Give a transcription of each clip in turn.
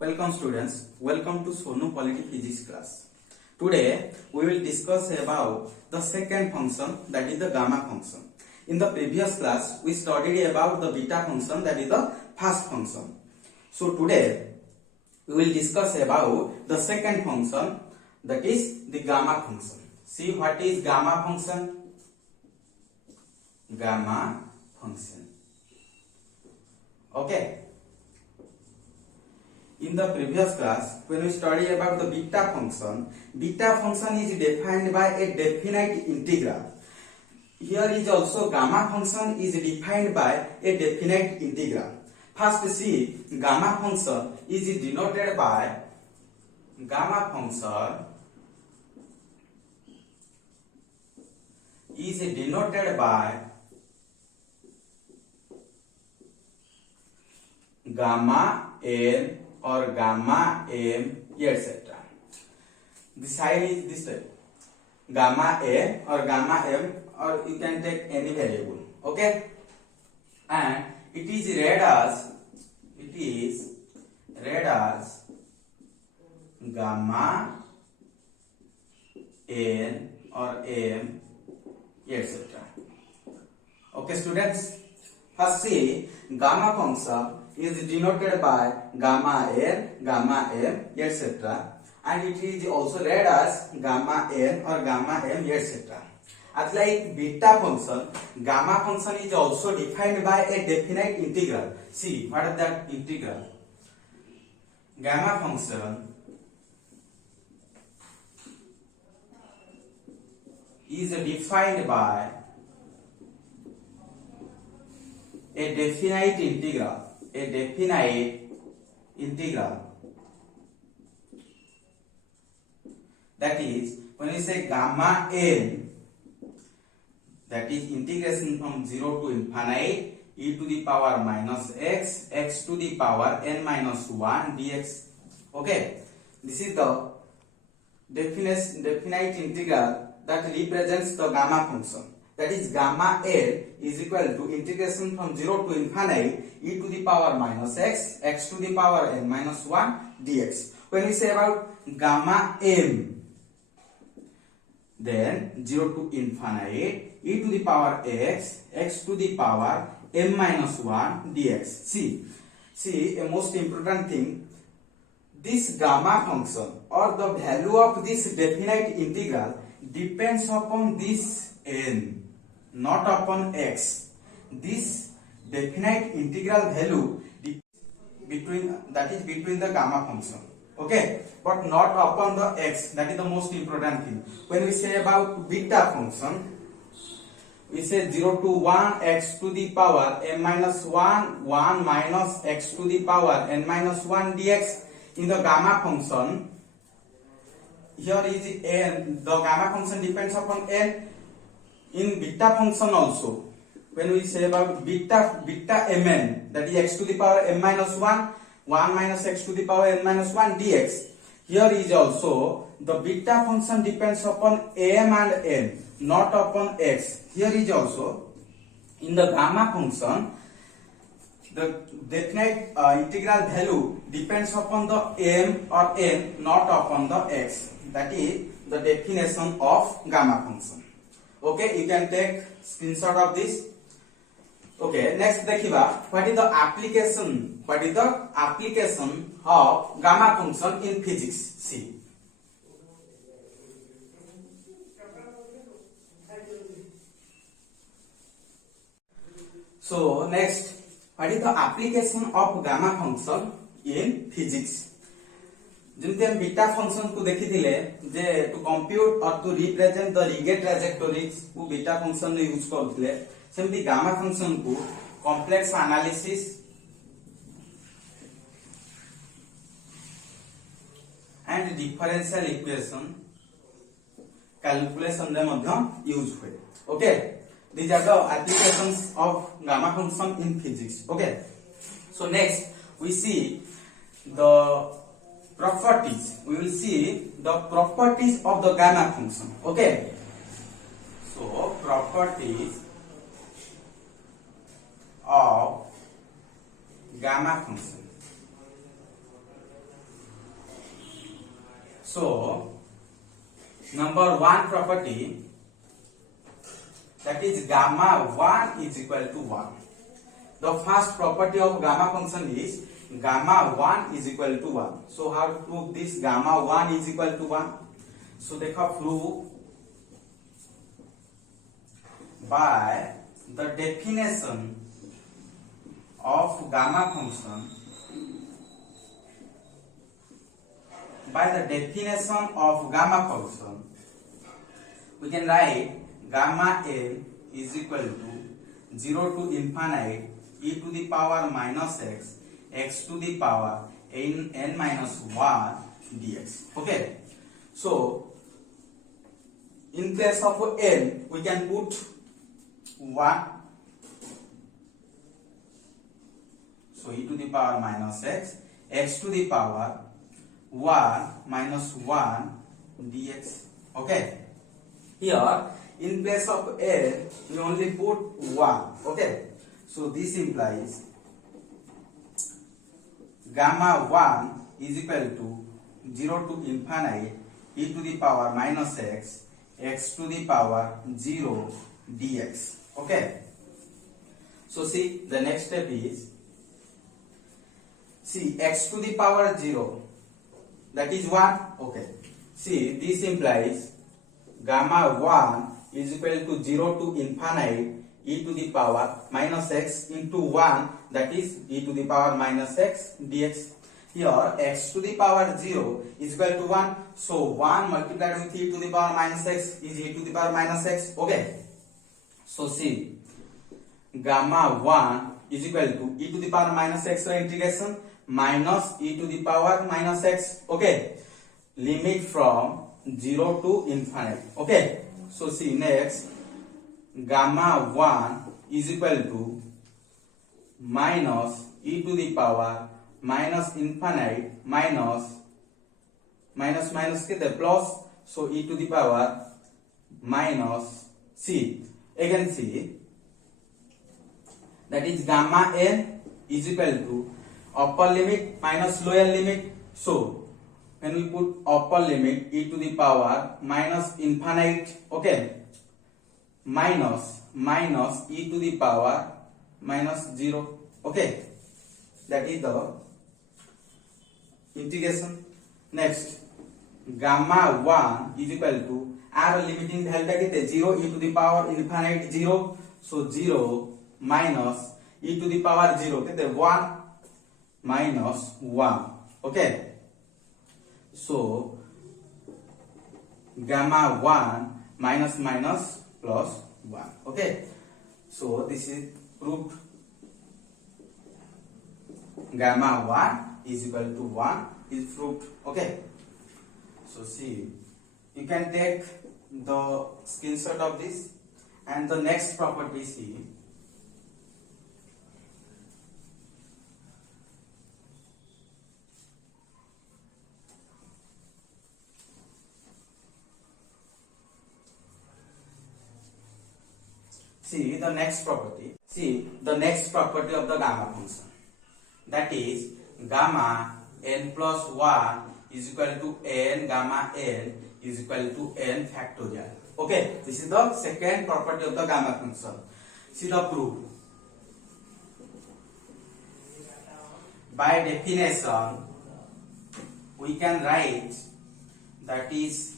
Welcome students, welcome to Sonu Polity Physics class. Today we will discuss about the second function, that is the gamma function. In the previous class we studied about the beta function, that is the first function. So today we will discuss about the second function, that is the gamma function. See what is gamma function? Gamma function. Okay. In the previous class, when we studied about the beta function is defined by a definite integral. Here is also gamma function is defined by a definite integral. First see, gamma function is denoted by gamma function is denoted by gamma n or gamma m, etc. The sign is this type, gamma n or gamma m, or you can take any variable. Okay, and it is read as gamma n or m, etc. Okay students, first see, gamma function is denoted by gamma n, gamma m, etc. and it is also read as gamma n or gamma m, etc. As like beta function, gamma function is also defined by a definite integral. See, what is that integral? Gamma function is defined by a definite integral. That is, when we say gamma n, that is integration from 0 to infinite e to the power minus x to the power n minus 1 dx. Okay, this is the definite integral that represents the gamma function. That is, gamma n is equal to integration from 0 to infinite e to the power minus x to the power n minus 1 dx. When we say about gamma m, then 0 to infinite e to the power x to the power m minus 1 dx. See a most important thing, this gamma function or the value of this definite integral depends upon this n, not upon x. This definite integral value between the gamma function. Okay, but not upon the x. That is the most important thing. When we say about beta function, we say 0 to 1 x to the power m minus 1 minus x to the power n minus 1 dx. In the gamma function, here is n, the gamma function depends upon n. In beta function also, when we say about beta mn, that is x to the power m minus 1 minus x to the power n minus 1 dx, here is also the beta function depends upon m and n, not upon x. Here is also, in the gamma function, the definite integral value depends upon the m or n, not upon the x. That is the definition of gamma function. Okay, you can take screenshot of this. Okay, next देखिबा, what is the application of gamma function in physics? See, so next, what is the application of gamma function in physics? जेमते हम beta function को देखी थिले जे to compute और to represent the रिगे ट्रैजेक्टोरीज को beta function ने use करथिले, सेमती gamma function को complex analysis and differential equation calculation रे मध्य यूज हुए. Okay, these are the applications of gamma function in physics. Okay, so next we see the properties. We will see the properties of the gamma function. Okay, so properties of gamma function. So number one property, that is gamma 1 is equal to 1. The first property of gamma function is gamma 1 is equal to 1. So how to prove this gamma 1 is equal to 1? So देखो prove by the definition of gamma function. By the definition of gamma function, we can write gamma n is equal to 0 to infinite e to the power minus x to the power n minus 1 dx. Okay, so in place of n we can put 1, so e to the power minus x to the power 1 minus 1 dx. Okay, here in place of n we only put 1. Okay, so this implies gamma 1 is equal to 0 to infinite e to the power minus x to the power 0 dx. Okay, so see the next step is, see x to the power 0, that is 1. Okay, see this implies gamma 1 is equal to 0 to infinite e to the power minus x into 1, that is e to the power minus x dx. Here x to the power 0 is equal to 1, so 1 multiplied with e to the power minus x is e to the power minus x. Okay, so see gamma 1 is equal to e to the power minus x, so integration minus e to the power minus x. Okay, limit from 0 to infinite. Okay, so see next gamma 1 is equal to minus e to the power minus infinite minus के the plus, so e to the power minus c, again c, that is gamma n is equal to upper limit minus lower limit. So when we put upper limit e to the power minus infinite, okay, minus e to the power minus 0. Okay, that is the integration. Next gamma 1 is equal to our limiting value 0 e to the power infinite 0, so 0 minus e to the power 0 1 minus 1. Okay, so gamma 1 minus plus 1. Okay, so this is proved. Gamma 1 is equal to 1 is proved. Okay, so see, you can take the screenshot of this, and the next property, see the next property. See the next property of the gamma function, that is gamma n plus 1 is equal to n gamma n is equal to n factorial. Okay, this is the second property of the gamma function. See the proof. By definition we can write, that is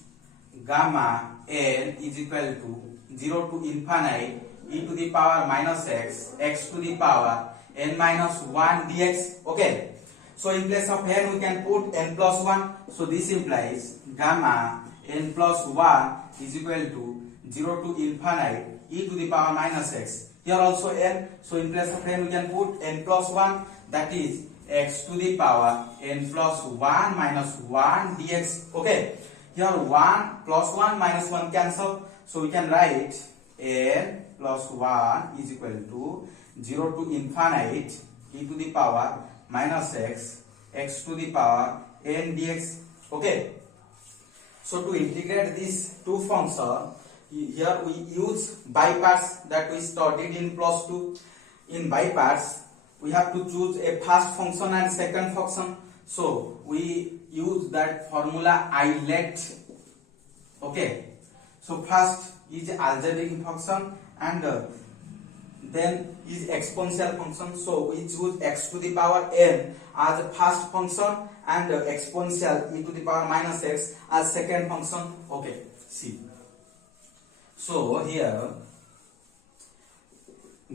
gamma n is equal to 0 to infinite e to the power minus x to the power n minus 1 dx. Okay, so in place of n we can put n plus 1, so this implies gamma n plus 1 is equal to 0 to infinite e to the power minus x. Here also n, so in place of n we can put n plus 1, that is x to the power n plus 1 minus 1 dx. Okay, here 1 plus 1 minus 1 cancel, so we can write n plus 1 is equal to 0 to infinite e to the power minus x to the power n dx. Okay, so to integrate these two functions, here we use by parts that we studied in +2. In by parts we have to choose a first function and second function. So we use that formula I let. Okay. So first is algebraic function and then is exponential function. So we choose x to the power n as a first function and exponential e to the power minus x as second function. Okay, see. So here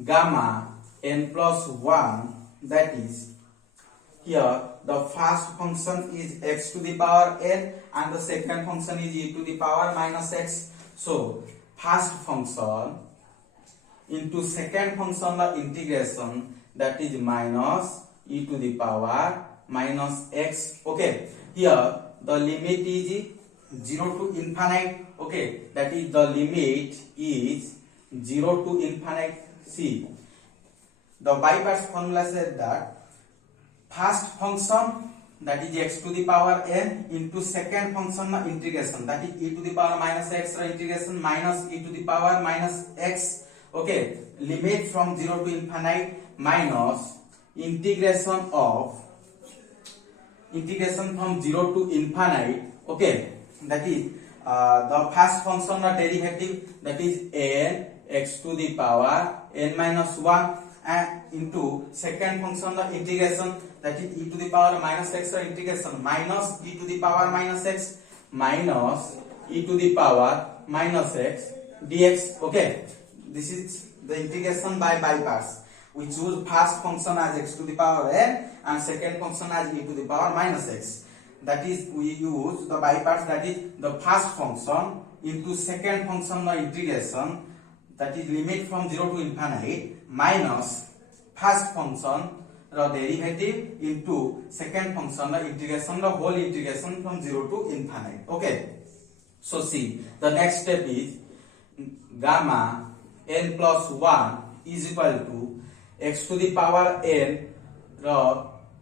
gamma n plus 1, that is, here the first function is x to the power n and the second function is e to the power minus x. So first function into second function the integration, that is minus e to the power minus x. Okay, here the limit is 0 to infinite. Okay, that is the limit is 0 to infinite. See, the by parts formula said that first function, that is x to the power n, into second function the integration, that is e to the power minus x integration minus e to the power minus x. Okay, limit from 0 to infinite minus integration from 0 to infinite. Okay, that is the first function the derivative, that is n x to the power n minus 1 and into second function the integration, that is e to the power minus x integration minus e to the power minus x minus e to the power minus x dx. Okay, this is the integration by parts. We choose first function as x to the power n and second function as e to the power minus x. That is, we use the by parts, that is the first function into second function the integration, that is limit from 0 to infinite minus first function the derivative into second function the integration, the whole integration from 0 to infinite. Okay, so see, the next step is gamma n plus 1 is equal to x to the power n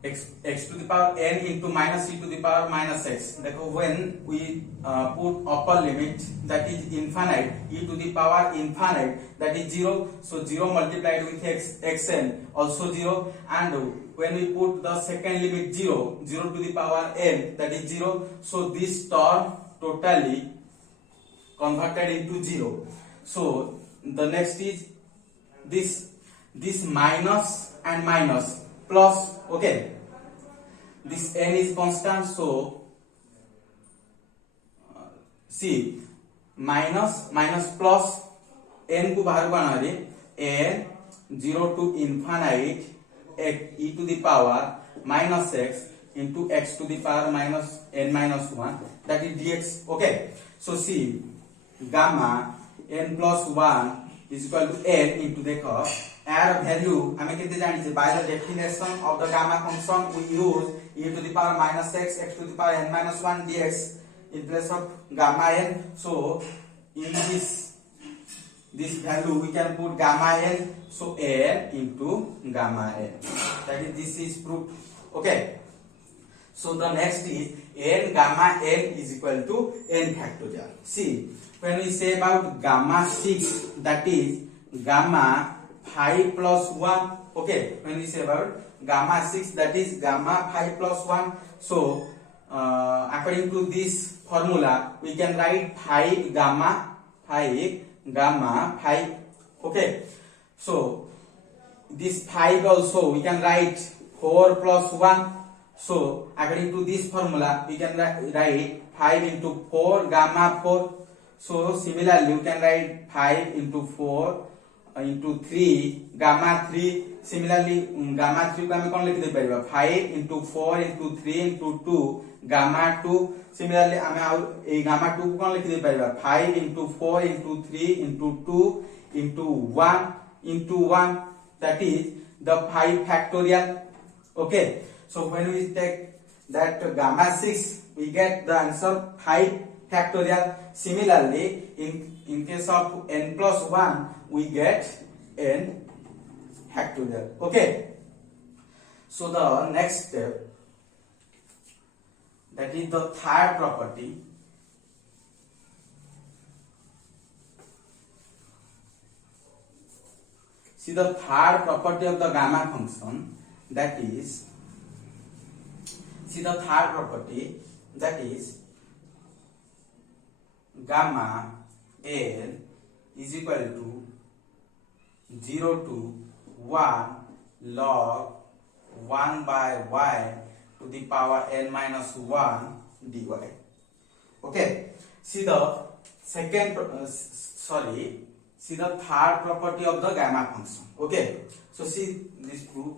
x to the power n into minus e to the power minus x. Therefore, when we put upper limit, that is infinite, e to the power infinite, that is 0. So 0 multiplied with xn also 0. And when we put the second limit 0 to the power n, that is 0. So this term totally converted into 0. So the next is this minus and minus plus. Okay, this n is constant, so see, minus plus n को बाहर को आना है, n 0 to infinite e to the power minus x into x to the power minus n minus 1, that is dx. Okay, so see, gamma n plus 1 is equal to n into, देखो r value हमें कितने जानी चाहिए, by the definition of the gamma function we use e to the power minus x to the power n minus 1 dx in place of gamma n. So in this value we can put gamma n, so n into gamma n, that is, this is proved. Okay, so the next is n gamma n is equal to n factorial. See, when we say about gamma 6, that is gamma 5 plus 1. Okay, when we say about gamma 6, that is gamma 5 plus 1. So according to this formula we can write 5 gamma 5. Okay, so this 5 also we can write 4 plus 1. So according to this formula we can write 5 into 4 gamma 4. So similarly you can write 5 into 4 into 3 gamma 3. Similarly gamma 3 को हमें कौन लिख दे पाएगा, 5 into 4 into 3 into 2 gamma 2. Similarly हमें और ए gamma 2 को कौन लिख दे पाएगा, 5 into 4 into 3 into 2 into 1 into 1, that is the 5 factorial. Okay, so when we take that gamma 6 we get the answer 5 factorial. Similarly in case of n plus 1 we get n factorial. Okay, so the next step, that is the third property. See, the third property of the gamma function, that is, See the third property, that is gamma n is equal to 0 to 1 log 1 by y to the power n minus 1 dy. Okay, see the see the third property of the gamma function. Okay, so see this proof.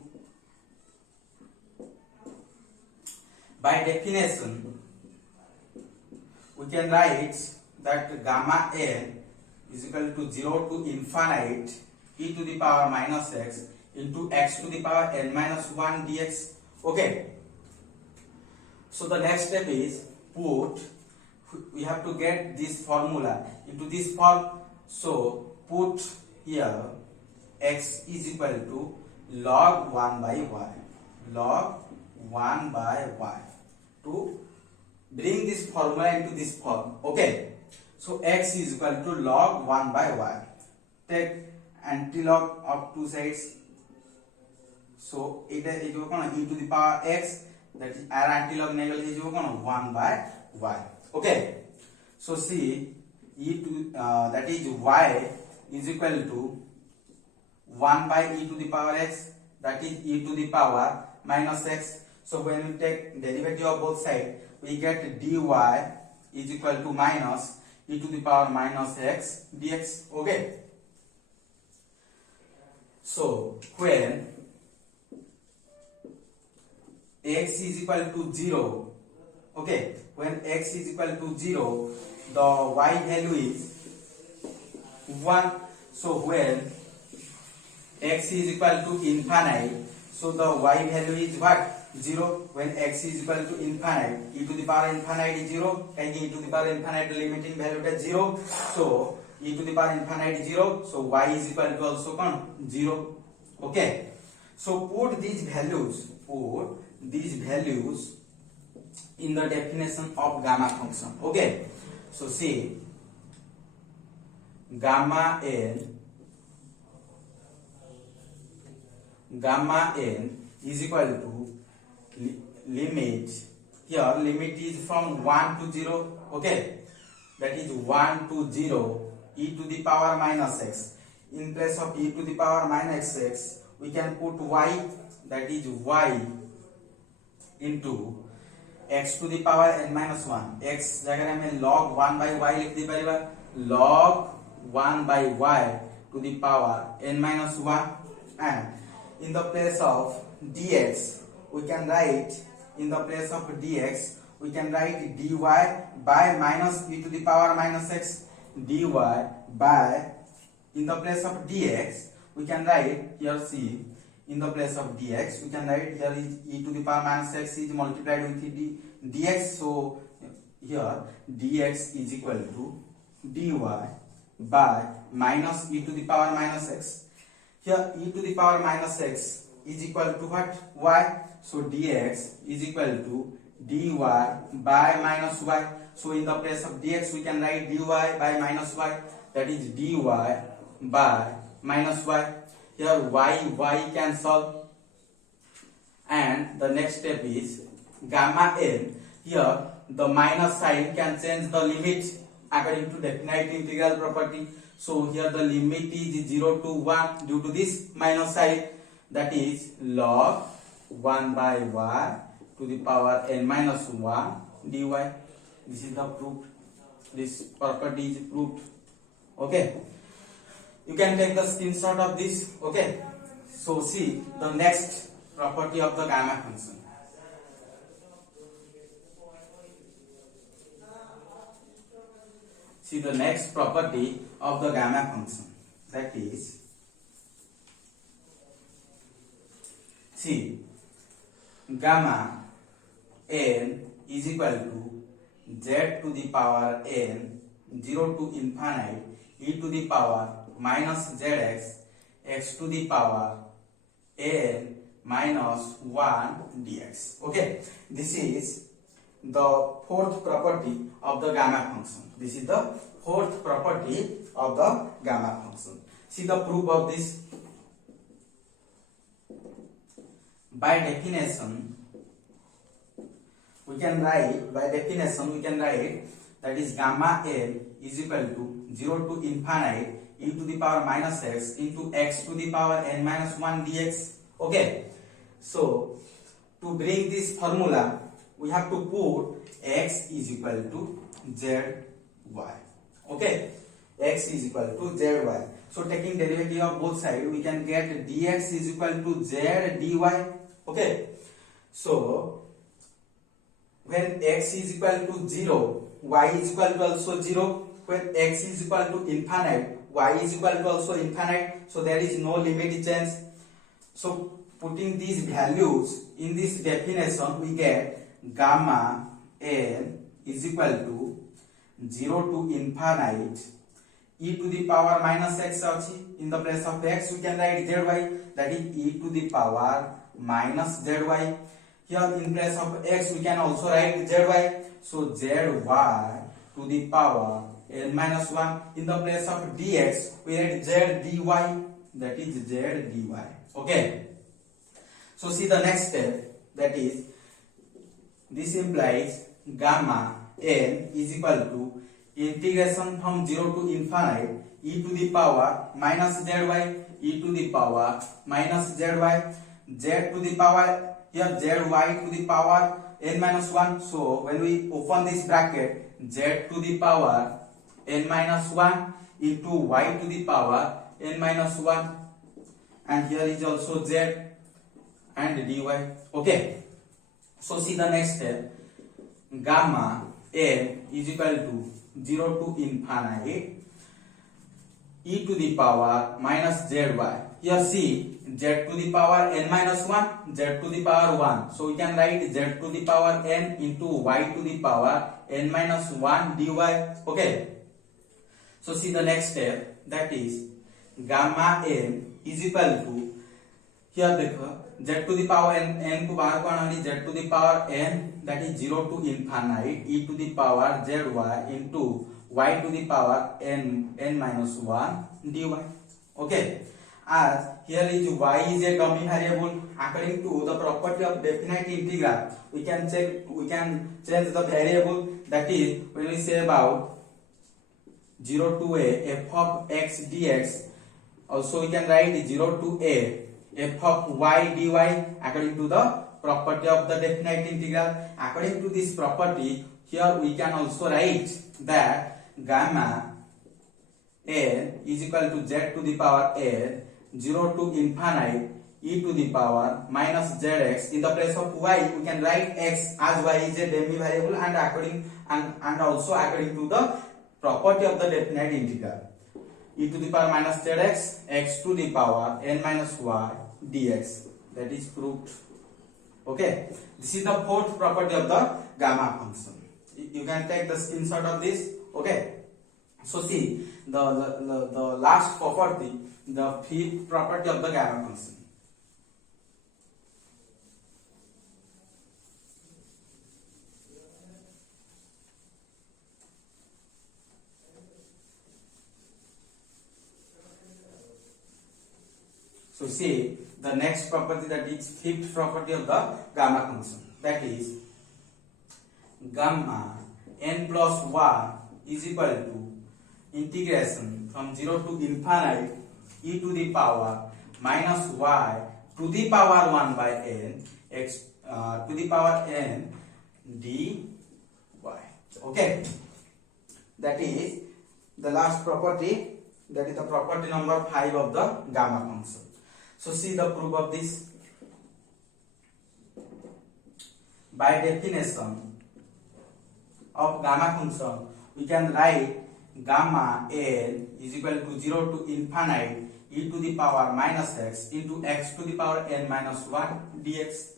By definition, we can write that gamma n is equal to 0 to infinite e to the power minus x into x to the power n minus 1 dx. Okay, so the next step is we have to get this formula into this form. So put here x is equal to log 1 by y, log 1 by y, to bring this formula into this form. Okay, so x is equal to log 1 by y. Take antilog of two sides. So it is e to the power x, that is our antilog negal is 1 by y. Okay, so see that is y is equal to 1 by e to the power x, that is e to the power minus x. So when we take derivative of both sides, we get dy is equal to minus e to the power minus x dx. Okay, so when x is equal to 0, okay, when x is equal to 0, the y value is 1. So when x is equal to infinite, so the y value is what? 0. When x is equal to infinite, e to the power infinite is 0. E to the power infinite limiting value is 0. So e to the power infinite is 0. So y is equal to also 0. Okay. So put these values in the definition of gamma function. Okay. So see, gamma n is equal to limit, here limit is from 1 to 0. Okay, that is 1 to 0 e to the power minus x. In place of e to the power minus x, we can put y, that is y into x to the power n minus 1. x जगह में log 1 by y लिख दी पहले बार, log 1 by y to the power n minus 1, and in the place of dx we can write dy by minus e to the power minus x, dy by, in the place of dx we can write here, see, in the place of dx we can write here is e to the power minus x is multiplied with dx. So here dx is equal to dy by minus e to the power minus x. Here e to the power minus x is equal to what? Y. So dx is equal to dy by minus y. So in the place of dx we can write dy by minus y, that is dy by minus y. Here y cancel, and the next step is gamma n. Here the minus sign can change the limit according to definite integral property. So here the limit is 0 to 1 due to this minus sign, that is log 1 by y to the power n minus 1 dy. This is the proof. This property is proved. Okay, you can take the screenshot of this. Okay, so see the next property of the gamma function. See the next property of the gamma function, that is, see, gamma n is equal to z to the power n 0 to infinite e to the power minus zx x to the power n minus 1 dx. Okay, this is the fourth property of the gamma function. This is the fourth property of the gamma function. See the proof of this. By definition, we can write by definition, we can write that is gamma n is equal to 0 to infinite e to the power minus x into x to the power n minus 1 dx. Okay, so to bring this formula we have to put x is equal to zy. Okay, x is equal to zy. So taking derivative of both sides, we can get dx is equal to z dy. Okay, so when x is equal to 0, y is equal to also 0. When x is equal to infinite, y is equal to also infinite. So there is no limit change. So putting these values in this definition, we get gamma n is equal to 0 to infinite e to the power minus x. In the place of x we can write zy, that is e to the power minus zy. Here in place of x we can also write zy. So zy to the power n minus 1. In the place of dx we write z dy, that is z dy. Okay, so see the next step, that is this implies gamma n is equal to integration from 0 to infinite e to the power minus zy, e to the power minus zy, z to the power, here zy to the power n minus 1. So when we open this bracket, z to the power n minus 1 into y to the power n minus 1, and here is also z and dy. Okay, so see the next step, gamma n is equal to 0 to infinite e to the power minus zy. Here see z to the power n minus 1, z to the power 1. So we can write z to the power n into y to the power n minus 1 dy. Okay, so see the next step, that is gamma n is equal to, here देखो z to the power n को बाहर को आना, z to the power n, that is 0 to infinite e to the power zy into y to the power n minus 1 dy. Okay, as here is y is a dummy variable. According to the property of definite integral, we can change the variable, that is when we say about 0 to a f of x dx, also we can write 0 to a f of y dy according to the property of the definite integral. According to this property, here we can also write that gamma n is equal to z to the power n 0 to infinite e to the power minus zx. In the place of y we can write x, as y is a dummy variable, and also according to the property of the definite integral, e to the power minus zx x to the power n minus y dx. That is proved. Okay, this is the fourth property of the gamma function. You can take the screenshot of this. Okay, so see the last property, the fifth property of the gamma function. So see the next property, that is fifth property of the gamma function, that is gamma n plus 1 is equal to integration from 0 to infinite e to the power minus y to the power 1 by n x to the power n dy. Okay, that is the last property, that is the property number 5 of the gamma function. So see the proof of this. By definition of gamma function, we can write gamma n is equal to 0 to infinite e to the power minus x into x to the power n minus 1 dx.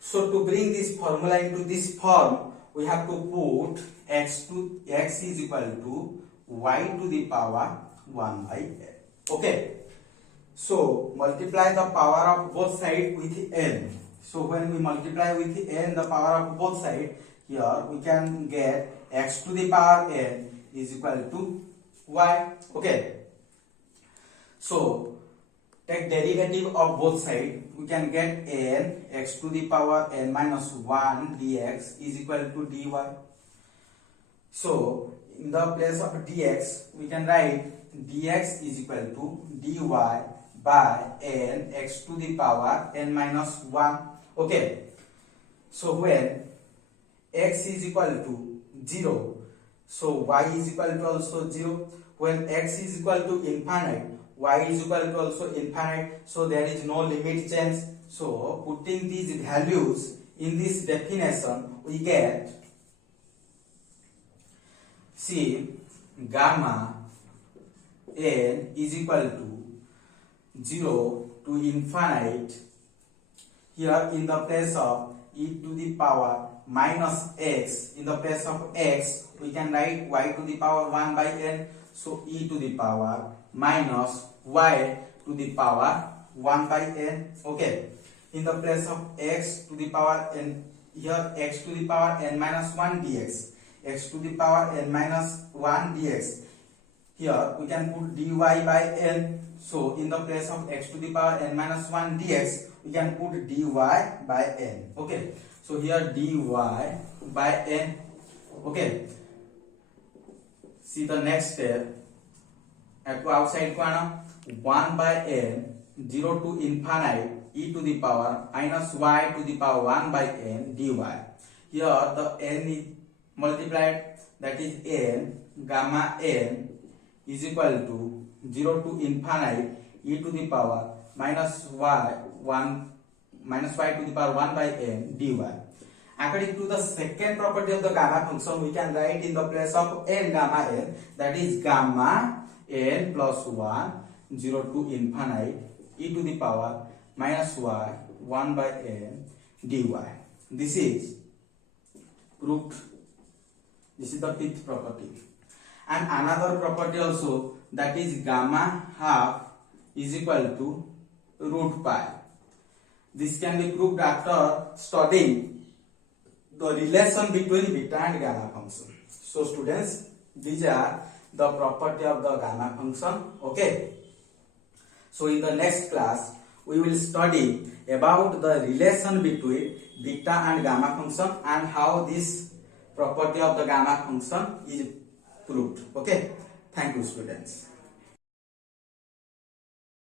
So to bring this formula into this form, we have to put x is equal to y to the power 1 by n. Okay, so multiply the power of both sides with n. So when we multiply with n the power of both sides, here we can get x to the power n is equal to y. Okay, so take derivative of both sides, we can get n x to the power n minus 1 dx is equal to dy. So in the place of dx, we can write dx is equal to dy by n x to the power n minus 1. Okay. So when x is equal to 0, so y is equal to also 0. When x is equal to infinite, y is equal to also infinite. So there is no limit change. So putting these values in this definition, we get, see, gamma n is equal to 0 to infinite. Here in the place of e to the power minus x, in the place of x, we can write y to the power 1 by n. So e to the power minus y to the power 1 by n. Okay. In the place of x to the power n, here x to the power n minus 1 dx, x to the power n minus 1 dx. Here we can put dy by n. So in the place of x to the power n minus 1 dx, we can put dy by n. Okay. So here dy by n. Okay. See the next step. At outside corner, 1 by n, 0 to infinite, e to the power minus y to the power 1 by n dy. Here the n is multiplied, that is n, gamma n is equal to 0 to infinite, e to the power minus y to the power 1 by n dy. According to the second property of the gamma function, we can write in the place of n gamma n, that is gamma n plus 1, 0 to infinite, e to the power minus y 1 by n dy. This is proved. This is the fifth property. And another property also, that is gamma half is equal to root pi. This can be proved after studying the relation between beta and gamma function. So students, these are the property of the gamma function. Okay. So in the next class, we will study about the relation between beta and gamma function and how this property of the gamma function is proved. Okay. Thank you students.